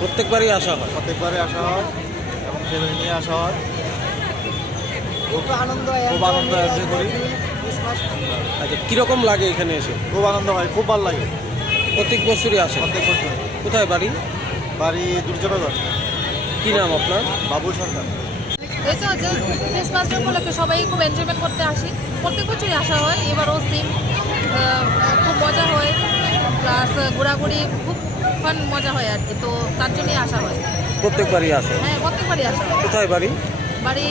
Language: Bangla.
প্রত্যেকবারই আসা হয়? প্রত্যেকবারই আসা হয় এবং ফ্যামিলি নিয়ে আসা হয়। খুব আনন্দ এনজয় করি। আচ্ছা, কীরকম লাগে এখানে এসে? খুব আনন্দ হয়, খুব ভালো লাগে। প্রত্যেক বছরই আসে? প্রত্যেক বছর। কোথায় বাড়ি? বাড়ি দুর্যোগনগর। কী নাম আপনার? বাবু সরকার। এই তো ক্রিসমাস ডে উপলক্ষে সবাই খুব এনজয়মেন্ট করতে আসি, প্রত্যেক বছরই আসা হয়, এবারও সেম। খুব মজা হয়, প্লাস ঘোরাঘুরি খুব ফান মজা হয় আর কি, তো তার জন্যই আসা হয়। প্রত্যেকবারই আসে? হ্যাঁ, প্রত্যেকবারই আসা হয়। কোথায় বাড়ি? বাড়ি